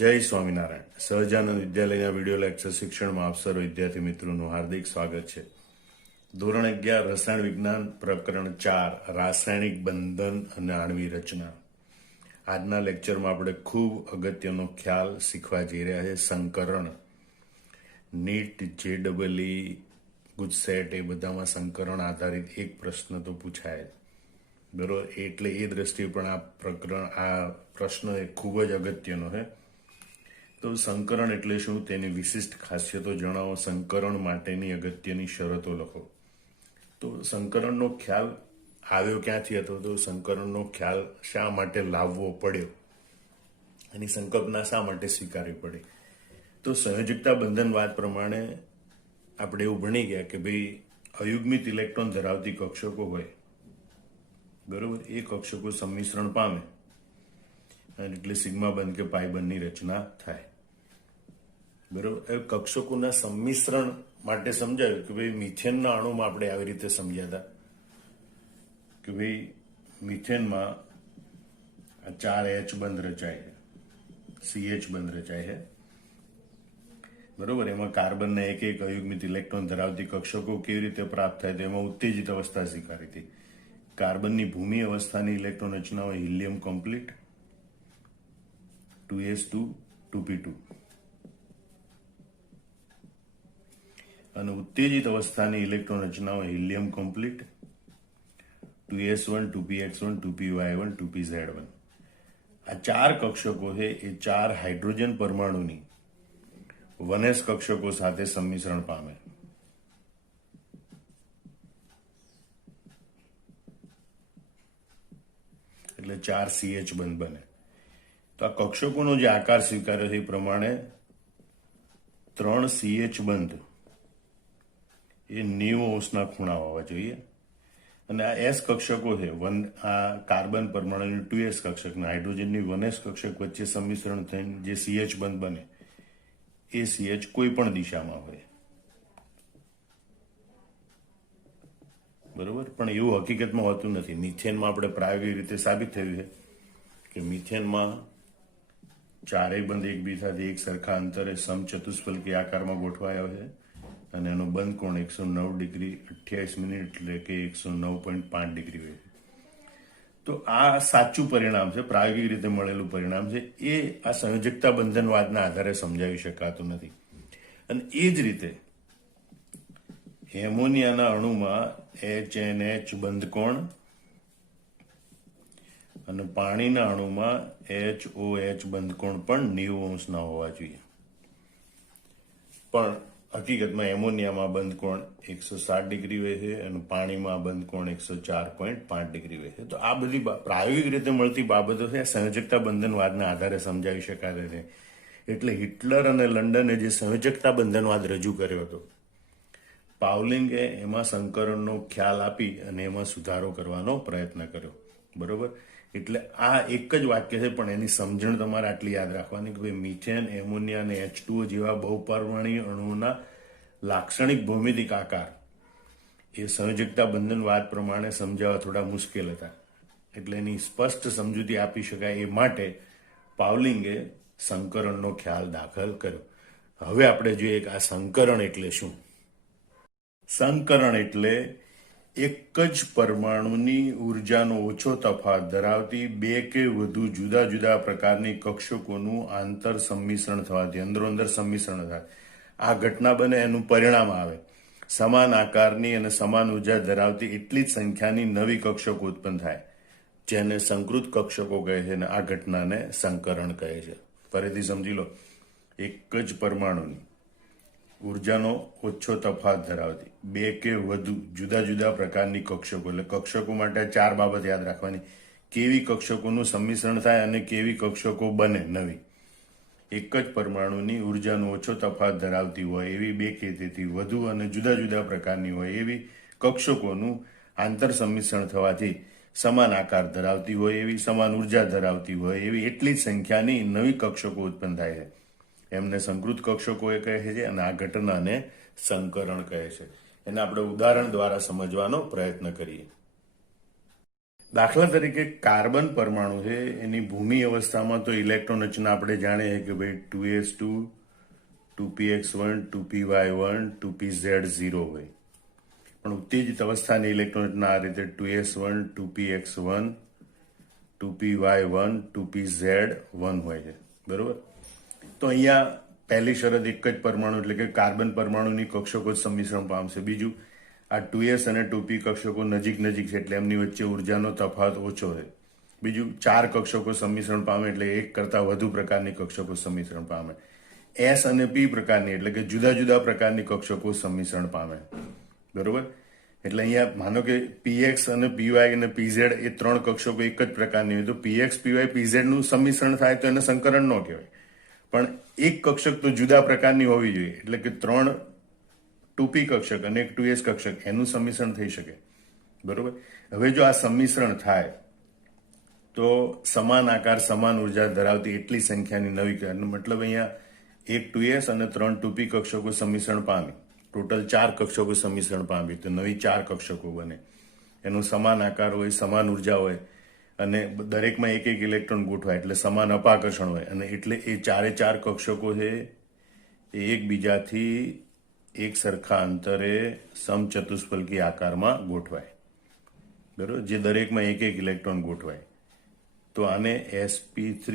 જય સ્વામિનારાયણ. સહજાનંદ વિદ્યાલયના video lecture શિક્ષણમાં આપ સર્વ વિદ્યાર્થી મિત્રોનું હાર્દિક સ્વાગત છે. ધોરણ 11 રસાયણ વિજ્ઞાન પ્રકરણ 4 રાસાયણિક બંધન અને આણ્વિક રચના. આજના લેક્ચરમાં આપણે ખૂબ અગત્યનો ખ્યાલ શીખવા જઈ રહ્યા છે. સંકરણ. નીટ, JEE, ગુજસેટ એ બધામાં સંકરણ આધારિત એક પ્રશ્ન તો પૂછાય બરોબર. એટલે એ દ્રષ્ટિએ પણ આ પ્રશ્ન એ ખૂબ જ અગત્યનો છે. તો સંકરણ એટલે શું, તેની વિશિષ્ટ ખાસિયતો જણાવો, સંકરણ માટેની અગત્યની શરતો લખો. તો સંકરણનો ખ્યાલ આવ્યો ક્યાંથી હતો, તો સંકરણનો ખ્યાલ શા માટે લાવવો પડ્યો, એની સંકલ્પના શા માટે સ્વીકારવી પડી. તો સંયોજકતા બંધનવાદ પ્રમાણે આપણે એવું ભણી ગયા કે ભાઈ અયુગ્મિત ઇલેક્ટ્રોન ધરાવતી કક્ષકો હોય બરોબર, એ કક્ષકો સંમિશ્રણ પામે એટલે સિગ્મા બંધ કે પાઈ બંધની રચના થાય બરોબર. એ કક્ષકોના સંમિશ્રણ માટે સમજાવ્યું કે ભાઈ મિથેનના અણુમાં આપણે આવી રીતે સમજ્યા હતા કે ભાઈ મિથેનમાં 4 H બંધ રચાય છે, CH બંધ રચાય છે બરોબર. એમાં કાર્બનના એક અયુગ્મિત ઇલેક્ટ્રોન ધરાવતી કક્ષકો કેવી રીતે પ્રાપ્ત થાય, તો એમાં ઉત્તેજિત અવસ્થા સ્વીકારી હતી. કાર્બનની ભૂમિ અવસ્થાની ઇલેક્ટ્રોન રચના હોય હિલિયમ કમ્પ્લીટ, 2s2 2p2, અને ઉત્તેજિત અવસ્થાની ઇલેક્ટ્રોન રચના હોય helium complete, 2s1 2px1 2py1 2pz1. આ 4 કક્ષકો છે એ 4 હાઇડ્રોજન પરમાણુની 1s કક્ષકો સાથે સંમિશ્રણ પામે. એટલે 4 CH બંધ બને. તો આ કક્ષકોનો જે આકાર સ્વીકાર્યો છે એ પ્રમાણે 3 CH બંધ એ 90° ખૂણા હોવા જોઈએ. અને આ S કક્ષકો છે, આ કાર્બન પરમાણુની 2s કક્ષક અને હાઇડ્રોજનની 1s કક્ષક વચ્ચે સંમિશ્રણ થઈને જે CH બંધ બને એ CH કોઈ પણ દિશામાં હોય બરોબર. પણ એવું હકીકતમાં હોતું નથી. મિથેનમાં આપણે પ્રાયોગિક રીતે સાબિત થયું છે કે મિથેનમાં 4 બંધ એકબીજાથી એક સરખા અંતરે સમચતુષ્ફલકી આકારમાં ગોઠવાયા છે અને એનો બંધ કોણ 109°28' એટલે કે 109.5° હોય. તો આ સાચું પરિણામ છે, પ્રાયોગિક રીતે મળેલું પરિણામ છે. એ આ સંયોજકતા બંધનવાદના આધારે સમજાવી શકાતું નથી. અને એ જ રીતે એમોનિયાના અણુમાં HNH બંધ કોણ અને પાણીના અણુમાં HOH બંધ કોણ પણ 90° હોવા જોઈએ. પણ હકીકતમાં એમોનિયામાં બંધ કોણ 160° હોય છે અને પાણીમાં બંધ કોણ 104.5° હોય છે. તો આ બધી પ્રાયોગિક રીતે મળતી બાબતો છે, સંયોજકતા બંધનવાદના આધારે સમજાવી શકાય છે. એટલે હિટલર અને લંડને જે સંયોજકતા બંધનવાદ રજૂ કર્યો હતો, પાવલિંગે એમાં સંકરણનો ખ્યાલ આપી અને એમાં સુધારો કરવાનો પ્રયત્ન કર્યો બરોબર. એટલે આ એક જ વાક્ય છે, પણ એની સમજણ તમારે આટલી યાદ રાખવાની કે ભાઈ મિથેન, એમોનિયા અને H2O જેવા બહુપરમાણુય અણુઓના લાક્ષણિક ભૌમિતિક આકાર એ સંયોજકતા બંધનવાદ પ્રમાણે સમજાવવા થોડા મુશ્કેલ હતા. એટલે એની સ્પષ્ટ સમજૂતી આપી શકાય એ માટે પાવલિંગે સંકરણનો ખ્યાલ દાખલ કર્યો. હવે આપણે જોઈએ કે આ સંકરણ એટલે શું. સંકરણ એટલે એક જ પરમાણુની ઉર્જાનો ઓછો તફાવત ધરાવતી 2 કે વધુ જુદા જુદા પ્રકારની કક્ષકોનું આંતર સંમિશ્રણ થવાથી અંદરોઅંદર સંમિશ્રણ થાય. આ ઘટના બને એનું પરિણામ આવે સમાન આકારની અને સમાન ઉર્જા ધરાવતી એટલી જ સંખ્યાની નવી કક્ષકો ઉત્પન્ન થાય, જેને સંકૃત કક્ષકો કહે છે. અને આ ઘટનાને સંકરણ કહે છે. ફરીથી સમજી લો, એક જ પરમાણુની ઉર્જાનો ઓછો તફાવત ધરાવતી 2 કે વધુ જુદા જુદા પ્રકારની કક્ષકો, એટલે કક્ષકો માટે 4 બાબત યાદ રાખવાની. કેવી કક્ષકોનું સંમિશ્રણ થાય અને કેવી કક્ષકો બને નવી. એક જ પરમાણુની ઉર્જાનો ઓછો તફાવત ધરાવતી હોય એવી 2 કે તેથી વધુ અને જુદા જુદા પ્રકારની હોય એવી કક્ષકોનું આંતર સંમિશ્રણ થવાથી સમાન આકાર ધરાવતી હોય એવી, સમાન ઉર્જા ધરાવતી હોય એવી એટલી જ સંખ્યાની નવી કક્ષકો ઉત્પન્ન થાય છે. એમને સંકૃત કક્ષકો એ કહે છે અને આ ઘટનાને સંકરણ કહે છે. એને આપણે ઉદાહરણ દ્વારા સમજવાનો પ્રયત્ન કરીએ. દાખલા તરીકે કાર્બન પરમાણુ છે, એની ભૂમિ અવસ્થામાં તો ઇલેક્ટ્રોન રચના આપણે જાણીએ કે ભાઈ 2s2 2px1 2py1 2pz0 હોય, પણ ઉત્તેજિત અવસ્થાની ઇલેક્ટ્રોન રચના આ રીતે 2s1 2px1 2py1 2pz1 હોય છે, બરોબર. તો અહીંયા પહેલી શરત એક જ પરમાણુ એટલે કે કાર્બન પરમાણુની કક્ષકો જ સંમિશ્રણ પામશે. બીજું, આ 2s અને 2p કક્ષકો નજીક નજીક છે એટલે એમની વચ્ચે ઉર્જાનો તફાવત ઓછો છે. બીજું, 4 કક્ષકો સંમિશ્રણ પામે એટલે એક કરતા વધુ પ્રકારની કક્ષકો સંમિશ્રણ પામે. s અને p પ્રકારની એટલે કે જુદા જુદા પ્રકારની કક્ષકો સંમિશ્રણ પામે, બરોબર. એટલે અહીંયા માનો કે px અને py અને pz એ 3 કક્ષકો એક જ પ્રકારની હોય તો px py pz નું સંમિશ્રણ થાય તો એને સંકરણ ન કહેવાય, પણ એક કક્ષક તો જુદા પ્રકારની હોવી જોઈએ એટલે કે 3 2p કક્ષક અને એક 2s કક્ષક એનું સંમિશ્રણ થઈ શકે, બરોબર. હવે જો આ સંમિશ્રણ થાય તો સમાન આકાર સમાન ઉર્જા ધરાવતી એટલી સંખ્યાની નવી, મતલબ અહીંયા એક 2s અને 3 2p કક્ષકો સંમિશ્રણ પામી, ટોટલ 4 કક્ષકો સંમિશ્રણ પામી તો નવી 4 કક્ષકો બને. એનો સમાન આકાર હોય, સમાન ઉર્જા હોય અને દરેકમાં એક એક ઇલેક્ટ્રોન ગોઠવાય એટલે સમાન અપાકર્ષણ હોય અને એટલે એ 4 કક્ષકો છે એ એકબીજાથી એક સરખા અંતરે સમચતુષ્ફલકી આકારમાં ગોઠવાય, બરોબર, જે દરેકમાં એક એક ઇલેક્ટ્રોન ગોઠવાય. તો આને sp3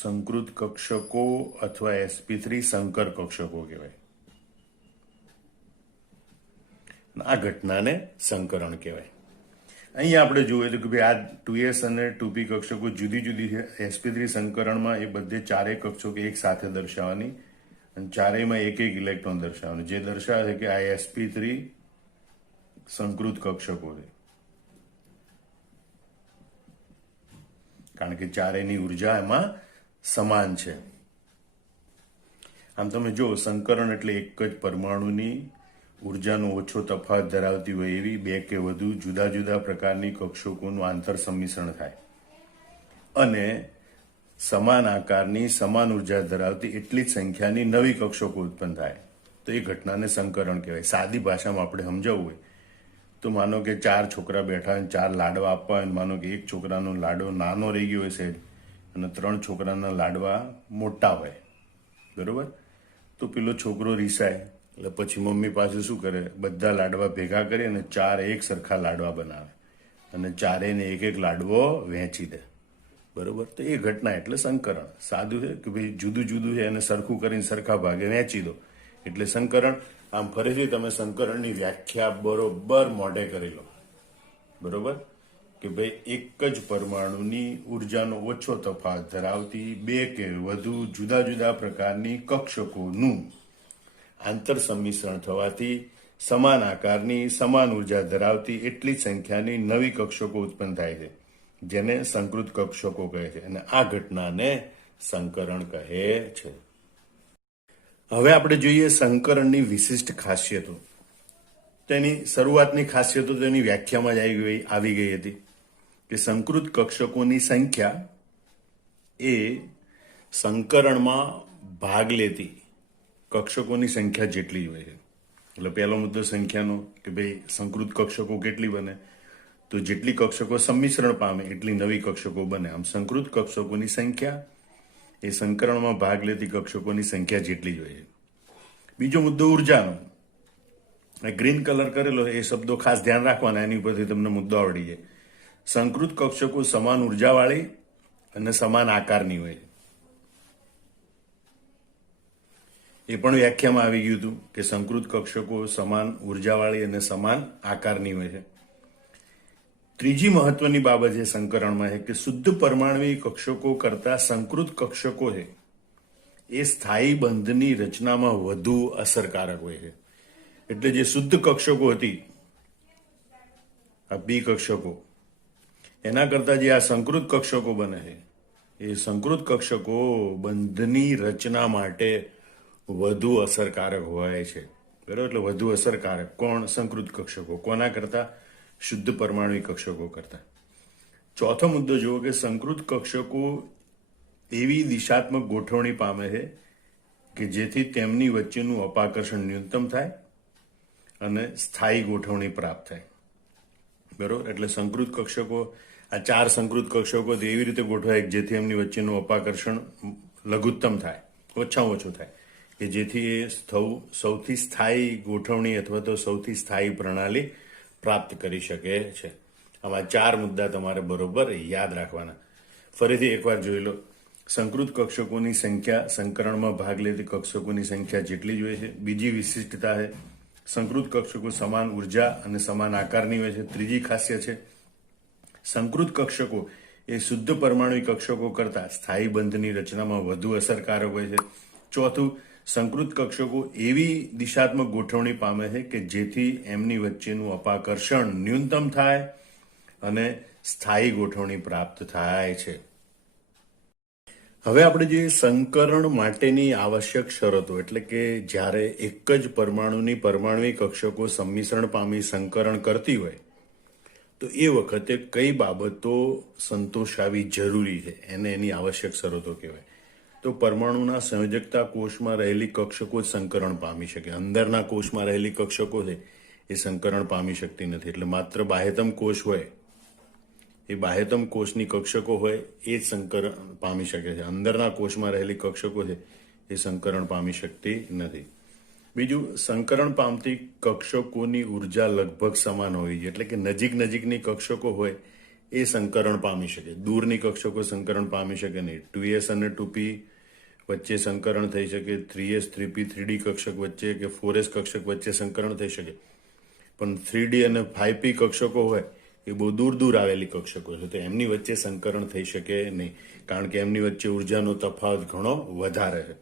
સંકૃત કક્ષકો અથવા sp3 સંકર કક્ષકો કહેવાય. આ ઘટનાને સંકરણ કહેવાય. અહીંયા આપણે જોઈએ તો કે ભાઈ આ 2s અને 2p કક્ષકો જુદી જુદી છે. sp3 સંકરણમાં એ બધે 4 કક્ષકો એક સાથે દર્શાવવાની અને ચારેયમાં એક એક ઇલેક્ટ્રોન દર્શાવવાનું, જે દર્શાવે છે કે આ sp3 સંકૃત કક્ષકો છે, કારણ કે ચારેયની ઉર્જા એમાં સમાન છે. આમ તમે જો સંકરણ એટલે એક જ પરમાણુની ઉર્જાનો ઓછો તફાવત ધરાવતી હોય એવી 2 કે વધુ જુદા જુદા પ્રકારની કક્ષકોનું આંતર સંમિશ્રણ થાય અને સમાન આકારની સમાન ઉર્જા ધરાવતી એટલી જ સંખ્યાની નવી કક્ષકો ઉત્પન્ન થાય તો એ ઘટનાને સંકરણ કહેવાય. સાદી ભાષામાં આપણે સમજાવવું હોય તો માનો કે 4 છોકરા બેઠા હોય, 4 લાડવા આપવા હોય, માનો કે એક છોકરાનો લાડવો નાનો રહી ગયો હશે અને 3 છોકરાના લાડવા મોટા હોય, બરોબર. તો પેલો છોકરો રીસાય એટલે પછી મમ્મી પાસે શું કરે, બધા લાડવા ભેગા કરી અને 4 એક સરખા લાડવા બનાવે અને ચારેયને એક એક લાડવો વહેંચી દે, બરોબર. તો એ ઘટના એટલે સંકરણ. સાદું છે કે ભાઈ જુદું જુદું છે એને સરખું કરીને સરખા ભાગે વહેંચી દો એટલે સંકરણ. આમ ફરીથી તમે સંકરણની વ્યાખ્યા બરોબર મોઢે કરી લો, બરોબર, કે ભાઈ એક જ પરમાણુની ઉર્જાનો ઓછો તફાવત ધરાવતી 2 કે વધુ જુદા જુદા પ્રકારની કક્ષકોનું આંતર સંમિશ્રણ થવાથી સમાન આકારની સમાન ઉર્જા ધરાવતી એટલી જ સંખ્યાની નવી કક્ષકો ઉત્પન્ન થાય છે, જેને સંકૃત કક્ષકો કહે છે અને આ ઘટનાને સંકરણ કહે છે. હવે આપણે જોઈએ સંકરણની વિશિષ્ટ ખાસિયતો. તેની શરૂઆતની ખાસિયતો તેની વ્યાખ્યામાં જ આવી ગઈ હતી કે સંકૃત કક્ષકોની સંખ્યા એ સંકરણમાં ભાગ લેતી કક્ષકોની સંખ્યા જેટલી હોય છે. એટલે પહેલો મુદ્દો સંખ્યાનો કે ભાઈ સંકૃત કક્ષકો કેટલી બને, તો જેટલી કક્ષકો સંમિશ્રણ પામે એટલી નવી કક્ષકો બને. આમ સંકૃત કક્ષકોની સંખ્યા એ સંકરણમાં ભાગ લેતી કક્ષકોની સંખ્યા જેટલી જ હોય છે. બીજો મુદ્દો ઉર્જાનો. ગ્રીન કલર કરેલો એ શબ્દો ખાસ ધ્યાન રાખવાના, એની ઉપરથી તમને મુદ્દો આવડી જાય. સંકૃત કક્ષકો સમાન ઉર્જાવાળી અને સમાન આકારની હોય છે. એ પણ વ્યાખ્યામાં આવી ગયું હતું કે સંકૃત કક્ષકો સમાન ઉર્જાવાળી અને સમાન આકારની હોય છે. ત્રીજી મહત્વની બાબત છે સંકરણમાં છે કે શુદ્ધ પરમાણુય કક્ષકો કરતા સંકૃત કક્ષકો છે એ સ્થાયી બંધની રચનામાં વધુ અસરકારક હોય છે. એટલે જે શુદ્ધ કક્ષકો હતી આ p કક્ષકો, એના કરતા જે આ સંકૃત કક્ષકો બને છે એ સંકૃત કક્ષકો બંધની રચના માટે વધુ અસરકારક હોય છે, બરાબર. એટલે વધુ અસરકારક કોણ? સંકૃત કક્ષકો. કોના કરતા? શુદ્ધ પરમાણુય કક્ષકો કરતા. ચોથો મુદ્દો જુઓ કે સંકૃત કક્ષકો એવી દિશાત્મક ગોઠવણી પામે છે કે જેથી તેમની વચ્ચેનું અપાકર્ષણ ન્યૂનતમ થાય અને સ્થાયી ગોઠવણી પ્રાપ્ત થાય, બરોબર. એટલે સંકૃત કક્ષકો, આ 4 સંકૃત કક્ષકો એવી રીતે ગોઠવાય કે જેથી એમની વચ્ચેનું અપાકર્ષણ લઘુત્તમ થાય, ઓછામાં ઓછું થાય, કે જેથી એ સૌથી સ્થાયી ગોઠવણી અથવા તો સૌથી સ્થાયી પ્રણાલી પ્રાપ્ત કરી શકે છે. આમાં 4 મુદ્દા તમારે બરોબર યાદ રાખવાના. ફરીથી એકવાર જોઈ લો. સંકૃત કક્ષકોની સંખ્યા સંકરણમાં ભાગ લેતી કક્ષકોની સંખ્યા જેટલી જ હોય છે. બીજી વિશિષ્ટતા છે સંકૃત કક્ષકો સમાન ઉર્જા અને સમાન આકારની હોય છે. ત્રીજી ખાસિયત છે સંકૃત કક્ષકો એ શુદ્ધ પરમાણુ કક્ષકો કરતા સ્થાયી બંધની રચનામાં વધુ અસરકારક હોય છે. ચોથું, સંકૃત કક્ષકો એવી દિશાત્મક ગોઠવણી પામે છે કે જેથી એમની વચ્ચેનું અપાકર્ષણ ન્યૂનતમ થાય અને સ્થાયી ગોઠવણી પ્રાપ્ત થાય છે. હવે આપણે જે સંકરણ માટેની આવશ્યક શરતો, એટલે કે જ્યારે એક જ પરમાણુની પરમાણુય કક્ષકો સંમિશ્રણ પામી સંકરણ કરતી હોય તો એ વખતે કઈ બાબતો સંતોષાવી જરૂરી છે, એને એની આવશ્યક શરતો કહેવાય. તો પરમાણુના સંયોજકતા કોષમાં રહેલી કક્ષકો જ સંકરણ પામી શકે. અંદરના કોષમાં રહેલી કક્ષકો છે એ સંકરણ પામી શકતી નથી. એટલે માત્ર બાહ્યતમ કોષ હોય, એ બાહ્યતમ કોષની કક્ષકો હોય એ જ સંકરણ પામી શકે છે. અંદરના કોષમાં રહેલી કક્ષકો છે એ સંકરણ પામી શકતી નથી. બીજું, સંકરણ પામતી કક્ષકોની ઉર્જા લગભગ સમાન હોવી જોઈએ. એટલે કે નજીકની કક્ષકો હોય એ સંકરણ પામી શકે. દૂરની કક્ષકો સંકરણ પામી શકે નહીં. 2s અને 2p વચ્ચે સંકરણ થઈ શકે, 3s 3p 3d કક્ષક વચ્ચે કે 4s કક્ષક વચ્ચે સંકરણ થઈ શકે, પણ 3d અને 5p કક્ષકો હોય એ બહુ દૂર આવેલી કક્ષકો છે તો એમની વચ્ચે સંકરણ થઈ શકે નહીં, કારણ કે એમની વચ્ચે ઉર્જાનો તફાવત ઘણો વધારે છે.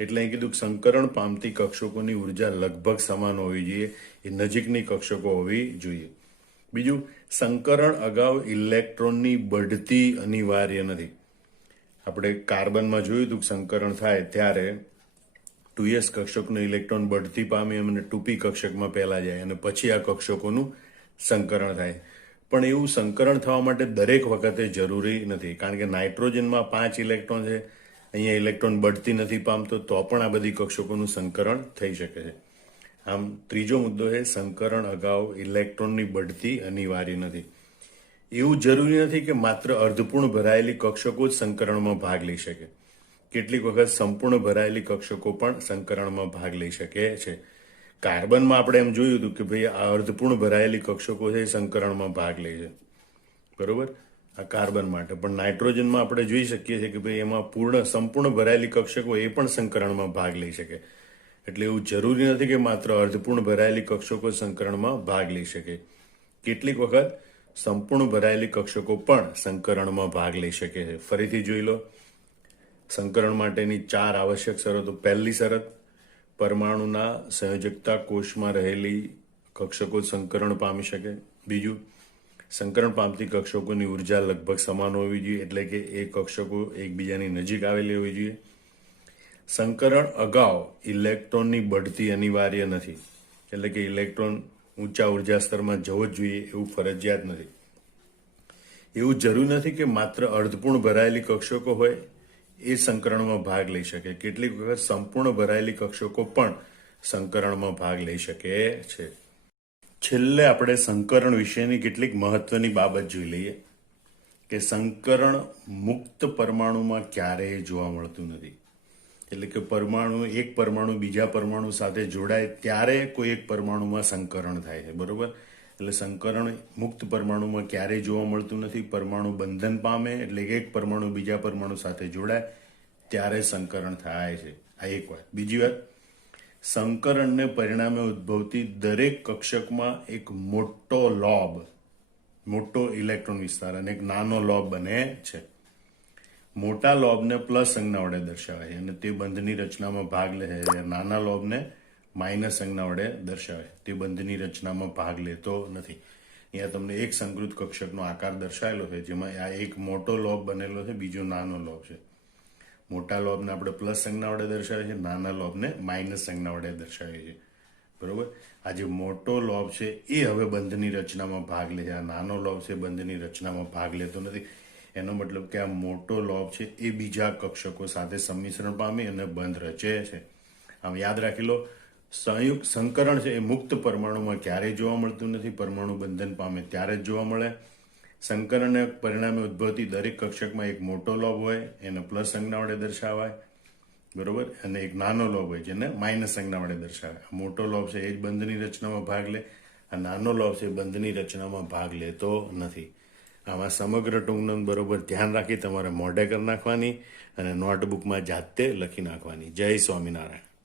એટલે અહીં કીધું સંકરણ પામતી કક્ષકોની ઉર્જા લગભગ સમાન હોવી જોઈએ, એ નજીકની કક્ષકો હોવી જોઈએ. બીજું, સંકરણ અગાઉ ઇલેક્ટ્રોનની બઢતી અનિવાર્ય નથી. આપણે કાર્બનમાં જોયું હતું કે સંકરણ થાય ત્યારે 2s કક્ષકનો ઇલેક્ટ્રોન બઢતી પામી અને 2p કક્ષકમાં પહેલા જાય અને પછી આ કક્ષકોનું સંકરણ થાય. પણ એવું સંકરણ થવા માટે દરેક વખતે જરૂરી નથી, કારણ કે નાઇટ્રોજનમાં 5 ઇલેક્ટ્રોન છે, અહીંયા ઇલેક્ટ્રોન બઢતી નથી પામતો, તો પણ આ બધી કક્ષકોનું સંકરણ થઈ શકે છે. આમ ત્રીજો મુદ્દો છે સંકરણ અગાઉ ઇલેક્ટ્રોનની બઢતી અનિવાર્ય નથી. એવું જરૂરી નથી કે માત્ર અર્ધપૂર્ણ ભરાયેલી કક્ષકો જ સંકરણમાં ભાગ લઈ શકે. કેટલીક વખત સંપૂર્ણ ભરાયેલી કક્ષકો પણ સંકરણમાં ભાગ લઈ શકે છે. કાર્બનમાં આપણે એમ જોયું હતું કે ભાઈ આ અર્ધપૂર્ણ ભરાયેલી કક્ષકો છે એ સંકરણમાં ભાગ લે છે, બરોબર, આ કાર્બન માટે. પણ નાઇટ્રોજનમાં આપણે જોઈ શકીએ છીએ કે ભાઈ એમાં સંપૂર્ણ ભરાયેલી કક્ષકો એ પણ સંકરણમાં ભાગ લઈ શકે. એટલે એવું જરૂરી નથી કે માત્ર અર્ધપૂર્ણ ભરાયેલી કક્ષકો સંકરણમાં ભાગ લઈ શકે. કેટલીક વખત સંપૂર્ણ ભરાયેલી કક્ષકો પણ સંકરણમાં ભાગ લઈ શકે છે. ફરીથી જોઈ લો સંકરણ માટેની 4 આવશ્યક શરતો. પહેલી શરત, પરમાણુના સંયોજકતા કોષમાં રહેલી કક્ષકો સંકરણ પામી શકે. બીજું, સંકરણ પામતી કક્ષકોની ઉર્જા લગભગ સમાન હોવી જોઈએ, એટલે કે એ કક્ષકો એકબીજાની નજીક આવેલી હોવી જોઈએ. સંકરણ અગાઉ ઇલેક્ટ્રોનની બઢતી અનિવાર્ય નથી, એટલે કે ઇલેક્ટ્રોન ઊંચા ઉર્જા સ્તરમાં જવો જ જોઈએ એવું ફરજિયાત નથી. એવું જરૂર નથી કે માત્ર અર્ધપૂર્ણ ભરાયેલી કક્ષકો હોય એ સંકરણમાં ભાગ લઈ શકે. કેટલીક વખત સંપૂર્ણ ભરાયેલી કક્ષકો પણ સંકરણમાં ભાગ લઈ શકે છે. છેલ્લે આપણે સંકરણ વિશેની કેટલીક મહત્વની બાબત જોઈ લઈએ કે સંકરણ મુક્ત પરમાણુમાં ક્યારેય જોવા મળતું નથી. એટલે કે એક પરમાણુ બીજા પરમાણુ સાથે જોડાય ત્યારે કોઈ એક પરમાણુમાં સંકરણ થાય છે, બરોબર. એટલે સંકરણ મુક્ત પરમાણુમાં ક્યારેય જોવા મળતું નથી. પરમાણુ બંધન પામે એટલે એક પરમાણુ બીજા પરમાણુ સાથે જોડાય ત્યારે સંકરણ થાય છે. આ એક વાત. બીજી વાત, સંકરણને પરિણામે ઉદ્ભવતી દરેક કક્ષકમાં એક મોટો ઇલેક્ટ્રોન વિસ્તાર અને એક નાનો લોબ બને છે. મોટા લોબને પ્લસ સંજ્ઞા વડે દર્શાવાય છે અને તે બંધની રચનામાં ભાગ લે છે. નાના લોબને માઇનસ સંજ્ઞા વડે દર્શાવે, તે બંધની રચનામાં ભાગ લેતો નથી. અહીંયા તમને એક સંકૃત કક્ષકનો આકાર દર્શાવેલો છે, જેમાં આ એક મોટો લોબ બનેલો છે, બીજો નાનો લોબ છે. મોટા લોબને આપણે પ્લસ સંજ્ઞા વડે દર્શાવે છે, નાના લોબને માઇનસ સંજ્ઞા વડે દર્શાવે છે, બરોબર. આ જે મોટો લોબ છે એ હવે બંધની રચનામાં ભાગ લે છે, આ નાનો લોબ છે બંધની રચનામાં ભાગ લેતો નથી. એનો મતલબ કે આ મોટો લોબ છે એ બીજા કક્ષકો સાથે સંમિશ્રણ પામી અને બંધ રચે છે. આમ યાદ રાખી લો, સંયુક્ત સંકરણ છે એ મુક્ત પરમાણુમાં ક્યારેય જોવા મળતું નથી. પરમાણુ બંધન પામે ત્યારે જ જોવા મળે. સંકરણને પરિણામે ઉદ્ભવતી દરેક કક્ષકમાં એક મોટો લોબ હોય, એને પ્લસ સંજ્ઞા વડે દર્શાવાય, બરોબર, અને એક નાનો લોબ હોય જેને માઇનસ સંજ્ઞા વડે દર્શાવાય. મોટો લોબ છે એ જ બંધની રચનામાં ભાગ લે, આ નાનો લોબ છે એ બંધની રચનામાં ભાગ લેતો નથી. આમાં સમગ્ર ટૂંકનોંધ બરોબર ધ્યાન રાખી તમારે મોઢે કરી નાખવાની અને નોટબુકમાં જાતે લખી નાખવાની. જય સ્વામિનારાયણ.